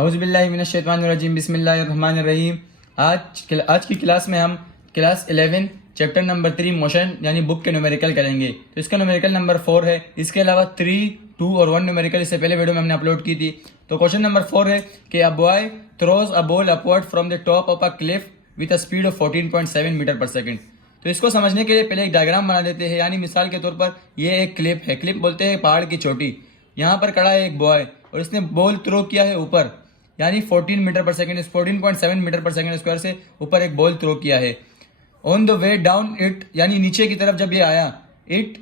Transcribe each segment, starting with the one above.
औज़ुबिल्लाहिमिनश्शैतानिर्रजीम बिस्मिल्लाहिर्रहमानिर्रहीम। आज की क्लास में हम क्लास 11 चैप्टर नंबर 3 मोशन यानी बुक के न्यूमेरिकल करेंगे। तो इसका न्यूमेरिकल नंबर 4 है। इसके अलावा 3, 2 और 1 न्यूमेरिकल इससे पहले वीडियो में हमने अपलोड की थी। तो क्वेश्चन नंबर 4 है कि a boy throws a ball upward from the top of a cliff with a speed of 14.7 metre per second. तो इसको समझने के लिए पहले एक डायग्राम बना देते हैं। यानी मिसाल के तौर पर ये एक क्लिप है। क्लिप बोलते हैं पहाड़ की चोटी। यहाँ पर खड़ा है एक बॉय और इसने बॉल थ्रो किया है ऊपर, यानी 14 metre per second 14.7 metre per second square से ऊपर एक बॉल थ्रो किया है। On the way down it, यानी नीचे की तरफ जब ये आया, it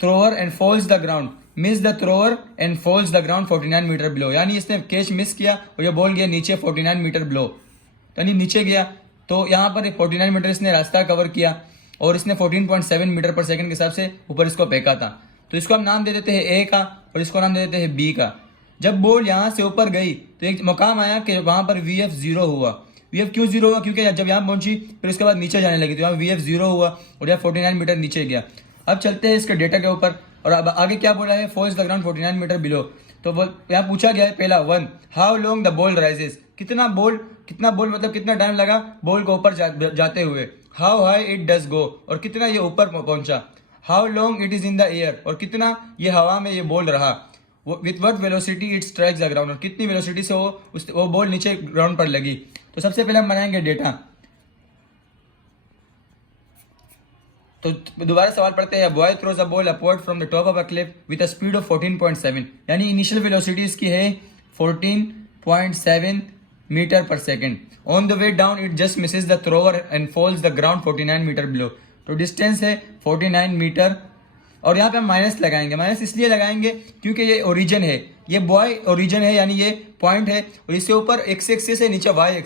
thrower and falls the ground, miss the thrower and falls the ground 49 metre below. यानी इसने कैच मिस किया और ये बॉल गया नीचे 49 मीटर बिलो, यानी नीचे गया। तो यहाँ पर 49 मीटर इसने रास्ता कवर किया और इसने 14.7 मीटर पर सेकंड के हिसाब से ऊपर इसको फेंका था। तो इसको हम नाम दे देते हैं ए का और इसको नाम दे देते हैं बी का। जब बॉल यहाँ से ऊपर गई तो एक मकाम आया कि वहाँ पर VF 0 हुआ। VF क्यों 0 हुआ? क्योंकि जब यहाँ पहुंची फिर उसके बाद नीचे जाने लगी तो यहाँ VF 0 हुआ और यहाँ 49 मीटर नीचे गया। अब चलते हैं इसके डेटा के ऊपर और अब आगे क्या बोला है, falls the ground 49 metre below. तो यहाँ पूछा गया है पहला 1, how long the ball rises, कितना बॉल मतलब कितना टाइम लगा बॉल को ऊपर जाते हुए। How high it does go, और कितना ये ऊपर पहुंचा। How long it is in the air, और कितना ये हवा में ये बॉल रहा। With what velocity it strikes the ground, और कितनी वेलोसिटी से वो बॉल नीचे ग्राउंड पर लगी। तो सबसे पहले हम बनाएंगे डेटा। तो दोबारा सवाल पढ़ते हैं। Boy throws a ball upward from the top of a cliff with a speed of 14.7, यानी इनिशियल वेलोसिटी इसकी है 14.7 metre per second. On the way down it just misses the thrower and falls the ground 49 metre below. तो distance है 49 metre और यहाँ पे हम minus लगाएंगे। माइनस इसलिए लगाएंगे क्योंकि ये ओरिजिन है, ये बॉय ओरिजिन है, यानी ये पॉइंट है और इससे ऊपर एक्स एक्सिस है, नीचे वाई,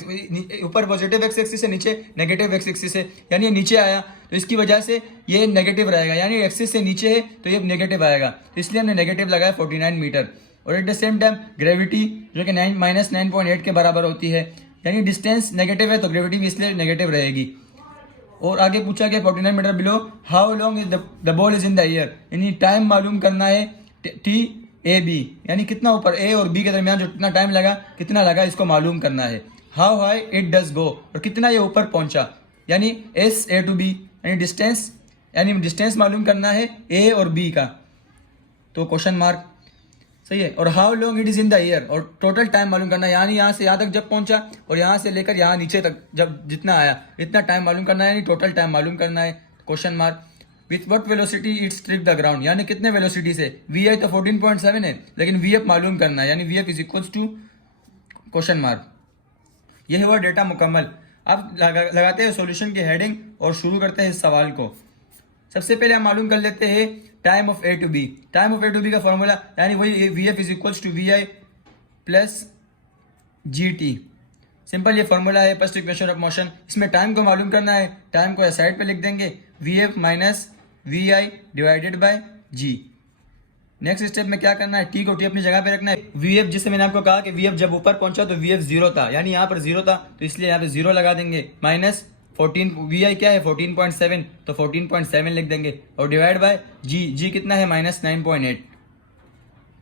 ऊपर पॉजिटिव एक्स एक्सिस है, नीचे नेगेटिव एक्स एक्सिस है, यानी ये नीचे आया तो इसकी वजह से ये नेगेटिव रहेगा, यानी एक्सिस से नीचे है तो ये नेगेटिव आएगा। तो इसलिए हमने नेगेटिव लगाया 49 मीटर। और at the same time gravity जो कि -9.8 के बराबर होती है, यानी डिस्टेंस नेगेटिव है तो ग्रेविटी भी इसलिए नेगेटिव रहेगी। और आगे पूछा गया 49 metre below, how long is the ball is in the air, यानी टाइम मालूम करना है TAB, यानी कितना ऊपर A और B के दरमियान जो कितना टाइम लगा, कितना लगा, इसको मालूम करना है। How high it does go, और कितना ये ऊपर पहुंचा, यानी SA to B, यानी डिस्टेंस मालूम करना है A और B का। तो क्वेश्चन मार्क सही है। और how long it is in the air, और टोटल टाइम मालूम करना है, यानी यहाँ से यहाँ तक जब पहुंचा और यहाँ से लेकर यहाँ नीचे तक जब जितना आया इतना टाइम मालूम करना है, यानी टोटल टाइम मालूम करना है। Question mark with what velocity it strike the ground, यानी कितने वेलोसिटी से। VI तो 14.7 है लेकिन VF मालूम करना है, यानी VF is equals to question mark. यह हुआ डेटा मुकम्मल। अब लगाते हैं सॉल्यूशन की हेडिंग और शुरू करते हैं इस सवाल को। सबसे पहले हम मालूम कर लेते हैं time of A to B। Time of A to B का फॉर्मूला यानी वही VF is equals to VI plus GT। Simple ये फॉर्मूला है फर्स्ट इक्वेशन ऑफ मोशन। इसमें टाइम को मालूम करना है, टाइम को साइड पे लिख देंगे, VF minus VI divided by G। Next step में क्या करना है, T को T अपनी जगह पे रखना है। VF, जिससे मैंने आपको कहा कि VF जब ऊपर पहुंचा तो VF 0 था, यानी यहाँ पर 0 था तो इसलिए यहाँ पे 0 लगा देंगे, माइनस 14, VI क्या है 14.7 तो 14.7 लिख देंगे और डिवाइड बाय G कितना है -9.8।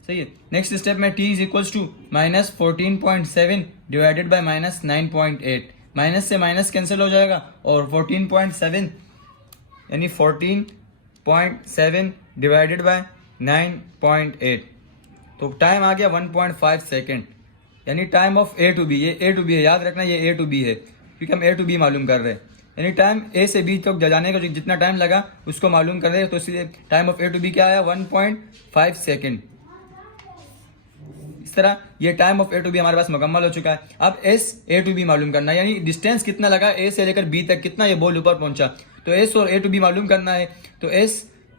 सही है। नेक्स्ट स्टेप में T is equals to -14.7 divided by -9.8। Minus से माइनस कैंसिल हो जाएगा और 14.7 यानी 14.7 डिवाइडेड बाय 9.8, तो टाइम आ गया 1.5 सेकेंड, यानी time of A to B। ये A टू B है, याद रखना ये A टू B है क्योंकि हम A टू B मालूम कर रहे हैं, यानी टाइम A से B तक जाने का जितना टाइम लगा उसको मालूम कर रहे हैं। तो इसलिए time of A to B क्या आया 1.5 सेकेंड। इस तरह ये time of A to B हमारे पास मुकम्मल हो चुका है। अब S A टू B मालूम करना है, यानी डिस्टेंस कितना लगा A से लेकर B तक, कितना ये बॉल ऊपर पहुंचा। तो S और A टू B मालूम करना है, तो S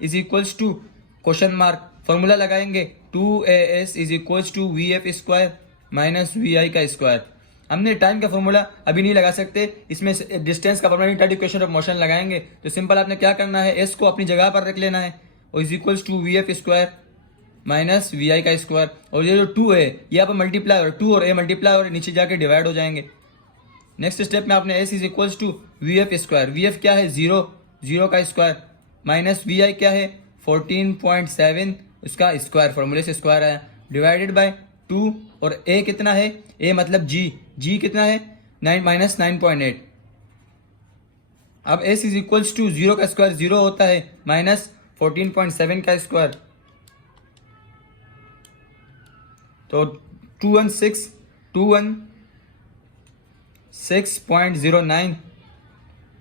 is equals to question mark, formula लगाएंगे 2AS is equals to VF square minus VI का स्क्वायर। हमने टाइम का फॉर्मूला अभी नहीं लगा सकते, इसमें डिस्टेंस का formula third equation of motion लगाएंगे। तो सिंपल आपने क्या करना है, S को अपनी जगह पर रख लेना है और is equals to VF square minus VI का स्क्वायर। और ये जो 2 है ये आप मल्टीप्लाई और 2 और A मल्टीप्लाई और नीचे जाके डिवाइड हो जाएंगे। नेक्स्ट स्टेप में आपने S is equals to VF square, VF क्या है 0 का स्क्वायर माइनस VI क्या है 14.7 उसका स्क्वायर, फॉर्मूले से स्क्वायर आया, डिवाइडेड बाय 2 और ए कितना है, ए मतलब जी कितना है 9 माइनस 9.8। अब s इज इक्वल्स टू 0 का स्क्वायर 0 होता है माइनस 14.7 का स्क्वायर, तो 216.09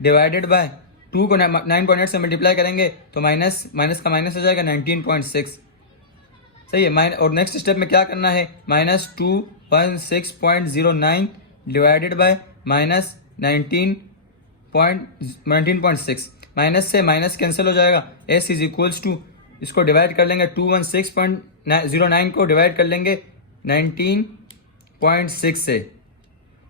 डिवाइडेड बाय 2 को 9.8 से मल्टीप्लाई करेंगे तो माइनस का माइनस हो जाएगा 19.6। सही है। और नेक्स्ट स्टेप में क्या करना है, minus 216.09 divided by minus 19.6। Minus से माइनस कैंसिल हो जाएगा। s इज इक्वल्स टू, इसको डिवाइड कर लेंगे 216.09 को डिवाइड कर लेंगे 19.6 से,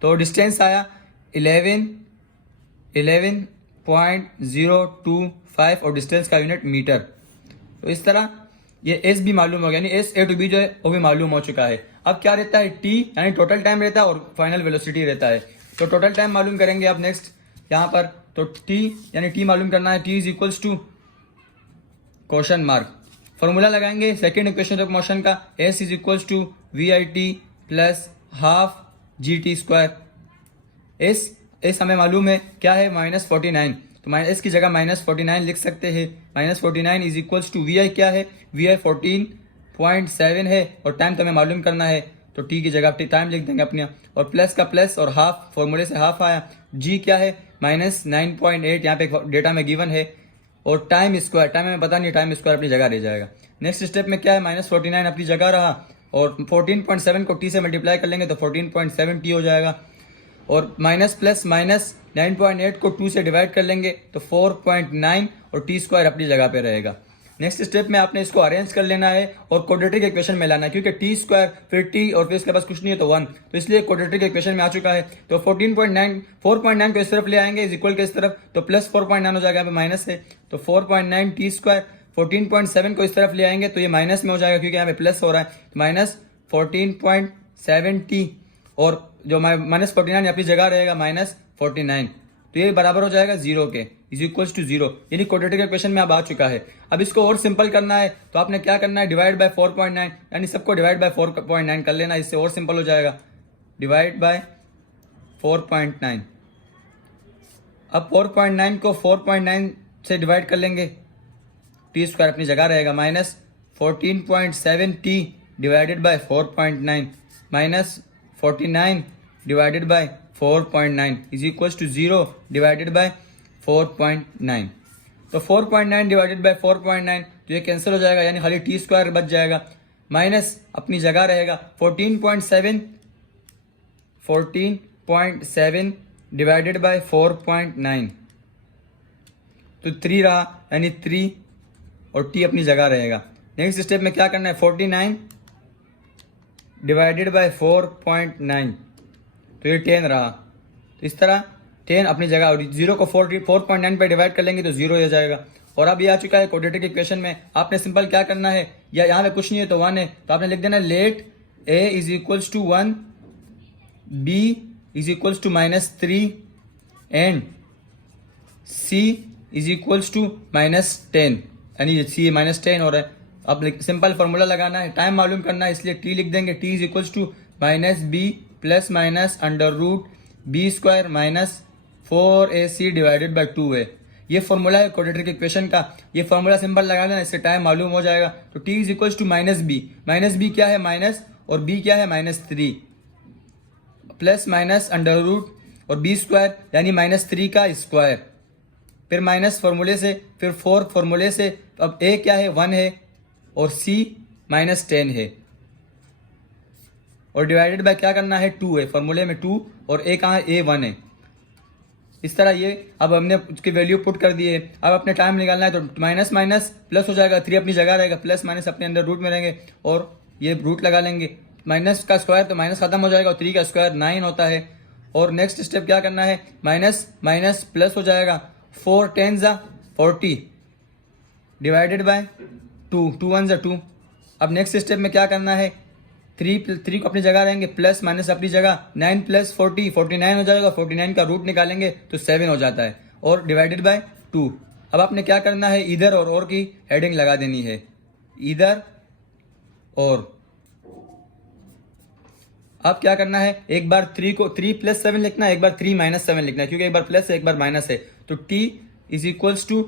तो डिस्टेंस आया 11.025 और डिस्टेंस का यूनिट मीटर। तो इस तरह ये s भी मालूम हो गया, यानी s a to b जो है वो भी मालूम हो चुका है। अब क्या रहता है, t यानी टोटल टाइम रहता है और फाइनल वेलोसिटी रहता है। तो टोटल टाइम मालूम करेंगे अब नेक्स्ट यहाँ पर, तो t यानी t मालूम करना है, t is equals to question mark, formula लगाएंगे सेकेंड इक्वेशन ऑफ मोशन का, s is equals to v i t plus half g t square. s हमें मालूम है क्या है, -49, तो s की जगह -49 लिख सकते हैं। -49 इज इक्वल्स टू वी आई क्या है, वी आई 14.7 है और टाइम तो हमें मालूम करना है, तो t की जगह टाइम लिख देंगे अपने, और प्लस का प्लस और हाफ, फॉर्मूले से हाफ आया। g क्या है -9.8, यहाँ पे डेटा में गिवन है, और टाइम स्क्वायर, टाइम हमें पता नहीं, टाइम स्क्वायर अपनी जगह रह जाएगा। नेक्स्ट स्टेप में क्या है, -49 अपनी जगह रहा, और 14.7 को t से मल्टीप्लाई कर लेंगे तो 14.7 t हो जाएगा, और माइनस प्लस माइनस 9.8 को 2 से डिवाइड कर लेंगे तो 4.9 और टी स्क्वायर अपनी जगह पे रहेगा। नेक्स्ट स्टेप में आपने इसको अरेंज कर लेना है और क्वाड्रेटिक इक्वेशन में लाना है, क्योंकि टी स्क्वायर फिर टी और फिर इसके पास कुछ नहीं है तो 1, तो इसलिए क्वाड्रेटिक इक्वेशन में आ चुका है। तो 4.9 को इस तरफ ले आएंगे, इज इक्वल के इस तरफ, तो प्लस 4.9 हो जाएगा, यहाँ पे माइनस है, तो 4.9 टी स्क्वायर। 14.7 को इस तरफ ले आएंगे तो ये माइनस में हो जाएगा क्योंकि यहाँ पे प्लस हो रहा है, माइनस 14.7 टी, और जो -49 अपनी जगह रहेगा -49, तो ये बराबर हो जाएगा 0 के, इज इक्वल्स टू 0, यानी क्वाड्रेटिक इक्वेशन में अब आ चुका है। अब इसको और सिंपल करना है तो आपने क्या करना है, डिवाइड बाय 4.9, यानी सबको डिवाइड बाय 4.9 कर लेना, इससे और सिंपल हो जाएगा, डिवाइड बाय 4.9। अब 4.9 को 4.9 से डिवाइड कर लेंगे, टी स्क्वायर अपनी जगह रहेगा, -14.7 t divided by 4.9 -49 divided by 4.9 is equals to 0 divided by 4.9। तो 4.9 डिवाइडेड बाय 4.9 तो ये कैंसिल हो जाएगा, यानी खाली टी स्क्वायर बच जाएगा, माइनस अपनी जगह रहेगा 14.7 डिवाइडेड बाय 4.9, तो 3 रहा, यानी 3 और टी अपनी जगह रहेगा। नेक्स्ट स्टेप में क्या करना है, 49 डिवाइडेड बाय 4.9, तो ये 10 रहा, तो इस तरह 10 अपनी जगह, और 0 को 4.9 पे डिवाइड कर लेंगे तो 0 हो जाएगा। और अब ये आ चुका है क्वाड्रेटिक इक्वेशन में। आपने सिंपल क्या करना है, या यहाँ पे कुछ नहीं है तो 1 है, तो आपने लिख देना let a is equals to 1, b is equals to -3 and c is equals to -10, यानी c -10 हो रहा है। अब सिंपल फार्मूला लगाना है, टाइम मालूम करना है, इसलिए t लिख देंगे, t is equals to -b plus minus under root B square -4ac divided by 2 है। ये फॉर्मूला है क्वाड्रेटिक इक्वेशन का, ये फॉर्मूला सिंपल लगा लेना, इससे टाइम मालूम हो जाएगा। तो t is equals to -b क्या है माइनस, और b क्या है -3, प्लस माइनस अंडर रूट और b स्क्वायर यानी -3 का स्क्वायर, फिर माइनस फॉर्मूले से, फिर 4 फॉर्मूले से। अब a क्या है 1 है और c -10 है, और डिवाइडेड बाय क्या करना है 2 है, फॉर्मूले में 2 और a कहाँ है, a 1 है। इस तरह ये अब हमने उसकी वैल्यू पुट कर दी है। अब अपने टाइम निकालना है तो माइनस माइनस प्लस हो जाएगा, 3 अपनी जगह रहेगा, प्लस माइनस अपने अंदर रूट में रहेंगे और ये रूट लगा लेंगे। माइनस का स्क्वायर तो माइनस खत्म हो जाएगा और 3 का स्क्वायर 9 होता है। और नेक्स्ट स्टेप क्या करना है, माइनस माइनस प्लस हो जाएगा, 4 10 40 डिवाइडेड बाय 2, 2 1 2। अब नेक्स्ट स्टेप में क्या करना है, 3 को अपनी जगह रहेंगे, प्लस माइनस अपनी जगह, 9 प्लस 40 49 हो जाएगा, 49 का रूट निकालेंगे तो 7 हो जाता है, और डिवाइडेड बाय 2। अब आपने क्या करना है, इधर और की हेडिंग लगा देनी है, इधर और अब क्या करना है, एक बार 3 को 3 + 7 लिखना है, एक बार 3 - 7 लिखना है, क्योंकि एक बार प्लस है एक बार माइनस है। तो t is equals to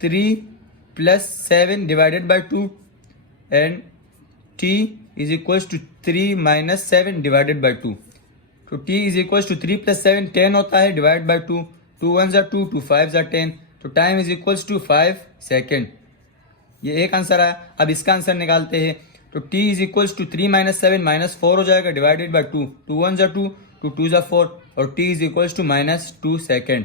3 + 7 divided by 2 and t is equals to 3 - 7 divided by 2। तो t इज इक्वल्स टू 3 + 7 10 होता है डिवाइड बाई 2, 2 1 = 2, 2 5 = 10। तो time is equals to 5 second. ये एक आंसर आया। अब इसका आंसर निकालते हैं। तो t इज इक्वल्स टू 3 - 7 -4 हो जाएगा डिवाइडेड बाई 2, 2 1 = 2, 2 2 = 4 और t is equals to -2 second.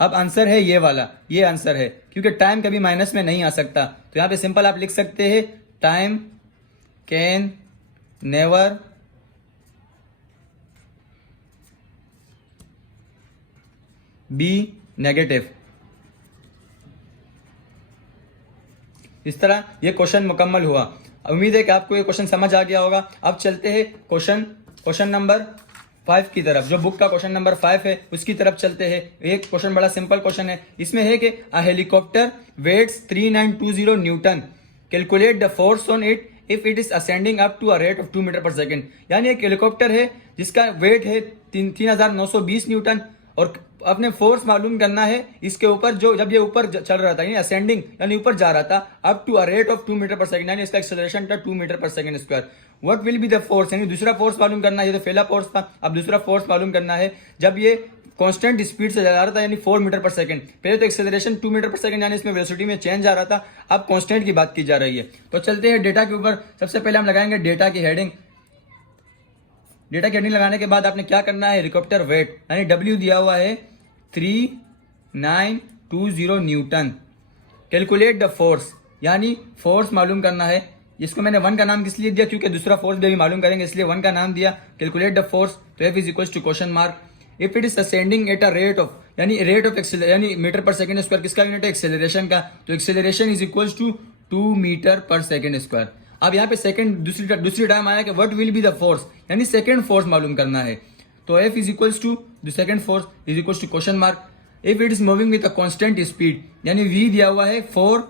अब आंसर है ये वाला, ये आंसर है, क्योंकि टाइम कभी माइनस में नहीं आ सकता। तो यहाँ पे सिंपल आप लिख सकते हैं time can never be negative. इस तरह ये क्वेश्चन मुकम्मल हुआ। उम्मीद है कि आपको ये क्वेश्चन समझ आ गया होगा। अब चलते हैं क्वेश्चन नंबर 5 की तरफ, जो बुक का क्वेश्चन नंबर 5 है उसकी तरफ चलते हैं। एक क्वेश्चन बड़ा सिंपल क्वेश्चन है। इसमें है कि a helicopter weighs 3920 newton, calculate the force on it if it is ascending up to a rate of 2 metre per second. यानी एक हेलीकॉप्टर है जिसका वेट है 3920 न्यूटन और अपने फोर्स मालूम करना है इसके ऊपर, जो जब ये ऊपर चल रहा था यानी असेंडिंग यानी ऊपर जा रहा था up to a rate of 2 metre per second, यानी इसका एक्सेलरेशन था 2 metre per second square. What will be the force, यानी दूसरा फोर्स मालूम करना है। ये तो पहला फोर्स था, अब दूसरा फोर्स मालूम करना है जब ये कांस्टेंट स्पीड से जा रहा था यानी 4 मीटर पर सेकंड। पहले तो एक्सेलरेशन 2 मीटर पर सेकंड यानी इसमें वेलोसिटी में चेंज आ रहा था, अब कांस्टेंट की बात की जा रही है। तो चलते हैं डेटा के ऊपर। सबसे पहले हम लगाएंगे डेटा की हेडिंग। डेटा की हेडिंग लगाने के बाद आपने क्या करना है, हेलीकॉप्टर वेट यानी W दिया हुआ है 3920 न्यूटन, कैलकुलेट द फोर्स यानी फोर्स मालूम करना है। इसको मैंने 1 का नाम किस लिए दिया, क्योंकि दूसरा फोर्स भी मालूम करेंगे इसलिए 1 का नाम दिया। कैलकुलेट द फोर्स, तो F is equal to question mark. If it is ascending at a rate of, यानी रेट ऑफ यानी मीटर पर सेकंड स्क्वायर किसका यूनिट है, एक्सेलरेशन का। तो acceleration is equal to 2 metre per second square. अब यहाँ पे सेकंड दूसरी टाइम आया कि what will be the force, यानी सेकंड फोर्स मालूम करना है। तो F is equal to the second force is equal to question mark. If it is moving with a constant speed, यानी V दिया हुआ है 4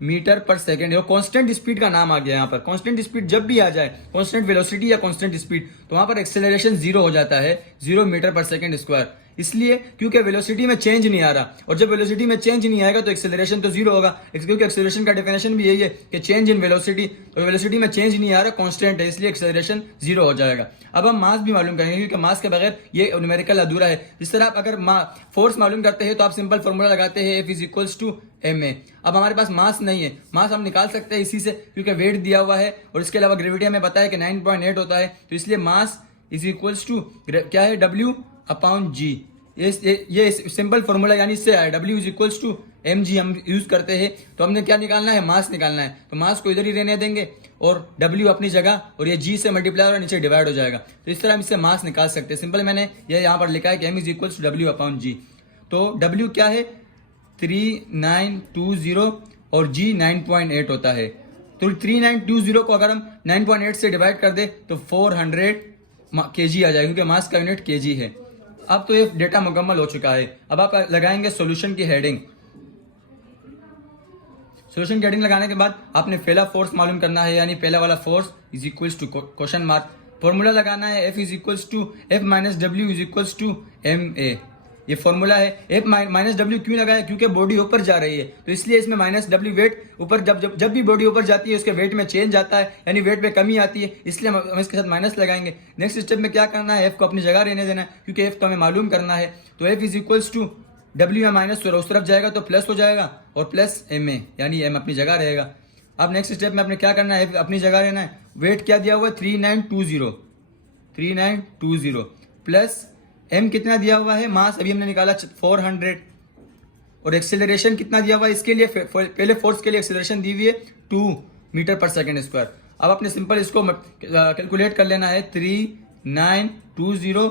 metre per second. Constant speed का नाम आ गया यहाँ पर। कांस्टेंट स्पीड जब भी आ जाए, कांस्टेंट वेलोसिटी या कांस्टेंट स्पीड, तो वहां पर एक्सेलरेशन 0 हो जाता है, 0 मीटर पर सेकेंड स्क्वायर। इसलिए क्योंकि वेलोसिटी में चेंज नहीं आ रहा, और जब वेलोसिटी में चेंज नहीं आएगा तो एक्सेलरेशन तो 0 होगा, क्योंकि एक्सेलरेशन का डेफिनेशन भी यही है कि चेंज इन वेलोसिटी, और वेलोसिटी में चेंज नहीं आ रहा, कांस्टेंट है, इसलिए एक्सेलरेशन 0 हो जाएगा। अब हम मास भी मालूम करेंगे, क्योंकि मास के बगैर ये न्यूमेरिकल अधूरा है। जिस तरह आप अगर फोर्स मालूम करते हैं तो आप सिंपल फॉर्मूला लगाते हैं F is equals to ma। अब हमारे पास मास नहीं है, मास हम निकाल सकते हैं इसी से, क्योंकि वेट दिया हुआ है और इसके अलावा ग्रेविटी हमें पता है कि 9.8 होता है। तो इसलिए मास इज इक्वल्स टू क्या है, W/G। ये सिंपल फॉर्मूला यानी इससे आया, W is equals to mg हम यूज करते हैं। तो हमने क्या निकालना है, मास निकालना है। तो मास को इधर ही रहने देंगे और W अपनी जगह, और ये G से मल्टीप्लाई और नीचे डिवाइड हो जाएगा। तो इस तरह हम इससे मास निकाल सकते हैं। सिंपल मैंने ये यहाँ पर लिखा है कि m is equals to W/G। तो W क्या है, 3920 और G 9.8 होता है। तो 3920 को अगर हम 9.8 से डिवाइड कर दे तो 400 kg आ जाएगा, क्योंकि मास का यूनिट kg है। अब तो ये डेटा मुकम्मल हो चुका है। अब आप लगाएंगे सॉल्यूशन की हेडिंग। सॉल्यूशन की हेडिंग लगाने के बाद आपने पहला फोर्स मालूम करना है, यानी पहला वाला force is equals to question mark. Formula लगाना है F is equals to F minus W is equals to ma। ये फॉर्मूला है। F माइनस W क्यों लगाया, क्योंकि बॉडी ऊपर जा रही है, तो इसलिए इसमें माइनस W वेट ऊपर, जब भी बॉडी ऊपर जाती है उसके वेट में चेंज आता है, यानी वेट में कमी आती है, इसलिए हम इसके साथ माइनस लगाएंगे। नेक्स्ट स्टेप में क्या करना है, F को अपनी जगह रहने देना है, क्योंकि F तो हमें मालूम करना है। तो F is equals to W या माइनस उस तरफ जाएगा तो प्लस हो जाएगा, और प्लस ma, यानी m अपनी जगह रहेगा। अब नेक्स्ट स्टेप में आपने क्या करना है, F अपनी जगह रहना है। वेट क्या दिया हुआ है, 3920 प्लस m कितना दिया हुआ है, मास अभी हमने निकाला 400, और एक्सेलरेशन कितना दिया हुआ है, इसके लिए पहले फोर्स के लिए एक्सेलरेशन दी हुई है 2 मीटर पर सेकेंड स्क्वायर। अब अपने सिंपल इसको कैलकुलेट कर लेना है। 3920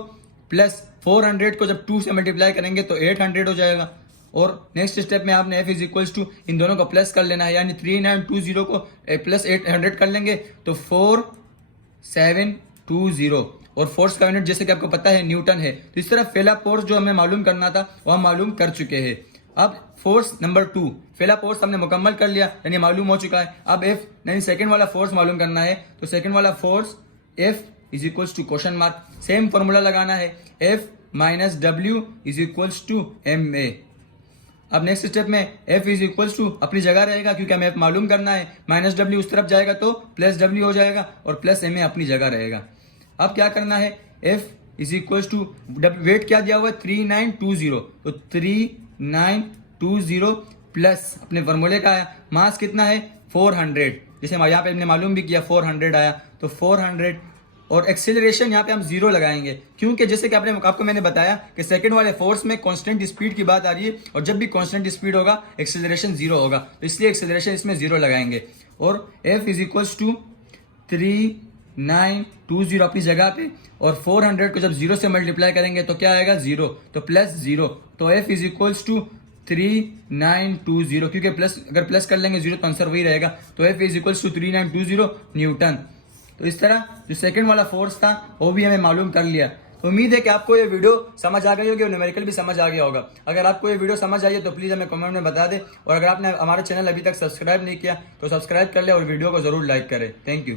प्लस 400 को जब 2 से मल्टीप्लाई करेंगे तो 800 हो जाएगा। और नेक्स्ट स्टेप में आपने F इज इक्वल्स टू इन दोनों को प्लस कर लेना है, यानी 3920 को प्लस 800 कर लेंगे तो 4720, और फोर्स का यूनिट जैसे कि आपको पता है न्यूटन है। तो इस तरह पहला फोर्स जो हमें मालूम करना था वो हम मालूम कर चुके हैं। अब फोर्स नंबर 2, पहला फोर्स हमने मुकम्मल कर लिया, यानी मालूम हो चुका है। अब F यानी सेकंड वाला फोर्स मालूम करना है। तो सेकंड वाला force F is equals to question mark. Same formula लगाना है, F minus W is equals to M A. अब नेक्स्ट स्टेप में F इज इक्वल्स टू अपनी जगह रहेगा क्योंकि हमें F मालूम करना है, माइनस डब्ल्यू उस तरफ जाएगा तो प्लस डब्ल्यू हो जाएगा और प्लस एम ए अपनी जगह रहेगा। अब क्या करना है, F is equals to weight क्या दिया हुआ है 3920, तो 3920 प्लस अपने फॉर्मूले का आया मास कितना है 400, जैसे यहाँ पे हमने मालूम भी किया 400 आया, तो 400 और एक्सेलरेशन यहाँ पे हम 0 लगाएंगे क्योंकि जैसे कि आपको मैंने बताया कि सेकंड वाले फोर्स में कांस्टेंट स्पीड की बात आ रही है और जब भी कांस्टेंट स्पीड होगा एक्सेलरेशन 0 होगा, तो इसलिए एक्सेलरेशन इसमें 0 लगाएंगे। और F इज इक्वल्स टू 3920 अपनी जगह पे और 400 को जब 0 से मल्टीप्लाई करेंगे तो क्या आएगा 0, तो प्लस 0, तो F इज इक्वल्स टू 3920 क्योंकि प्लस अगर प्लस कर लेंगे 0 तो आंसर वही रहेगा, तो F is equals to 3920 newton. तो इस तरह जो सेकंड वाला फोर्स था वो भी हमें मालूम कर लिया। तो उम्मीद है कि आपको ये वीडियो समझ आ गई होगी और न्यूमेरिकल भी समझ आ गया होगा। अगर आपको ये वीडियो समझ आई है तो प्लीज़ हमें कमेंट में बता दें और अगर आपने हमारा चैनल अभी तक सब्सक्राइब नहीं किया तो सब्सक्राइब कर ले और वीडियो को ज़रूर लाइक करें। Thank you.